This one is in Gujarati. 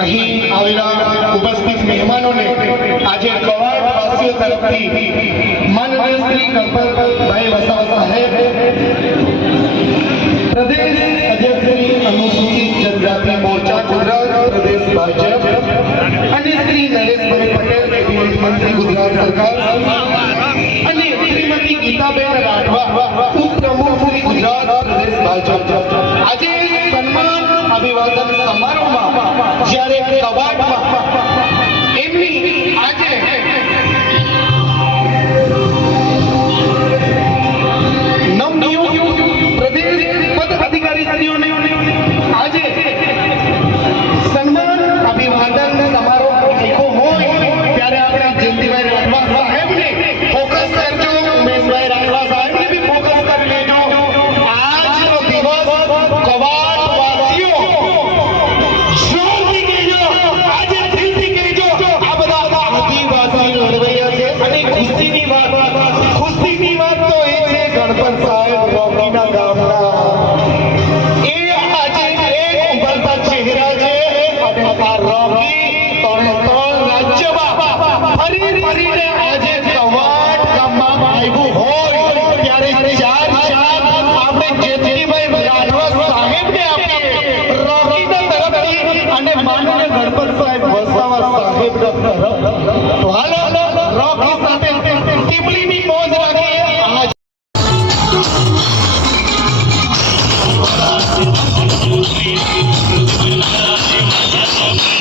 અહીં આવેલા ઉપસ્થિત મહેમાનોને આજે કવાડ વાસીઓ તરફથી માનનીય શ્રી ગણપતભાઈ વસાવા સાહેબ, પ્રદેશ અધ્યક્ષ શ્રી અનુસૂચિત જનજાતિ મોરચા ગુજરાત પ્રદેશ ભાજપ અને શ્રી નરેશભાઈ પટેલ કેબિનેટ મંત્રી ગુજરાત સરકાર અને શ્રીમતી ગીતાબેન રાઠવા ઉપપ્રમુખ શ્રી ગુજરાત પ્રદેશ ભાજપ આજે સન્માન અભિવાદન સમારોહમાં જ્યારે કવાડમાં એમની આજે નવનિયુક્ત પ્રદેશ પદ અધિકારીશ્રીઓને આજે સન્માન અભિવાદન સમારોહ રાખ્યો હોય ત્યારે આપણે જયંતિભાઈ રાઠવા સાહેબને ફોકસ કરજો, ઉમેશભાઈ રાઠવા સાહેબને બી ફોકસ કરી લેજો. આજનો દિવસ કવાડવાસીઓ શાંતિ કહેજો, આજે દિલથી કહેજો, આ બધા આદિવાસી લડવૈયા છે અને ખુશીની વાત તો એ છે ગણપત સાહેબ રોકીના ગામના એ આજે એક ઉભરતા ચહેરા છે અને આ રોકી ત્રણ રાજ્યમાં ફરીને આજે કવાડ ગામમાં આવ્યું હોય ત્યારે ચાર આપણે જેતનીભાઈ રાઠવા સાહેબને આપીએ રોકીના તરફથી અને માનનીય ગણપત સાહેબ વસાવા સાહેબના તરફ. તો હાલો રોકી સાથે ટીપલીની મોજ રાખીએ. Thank you.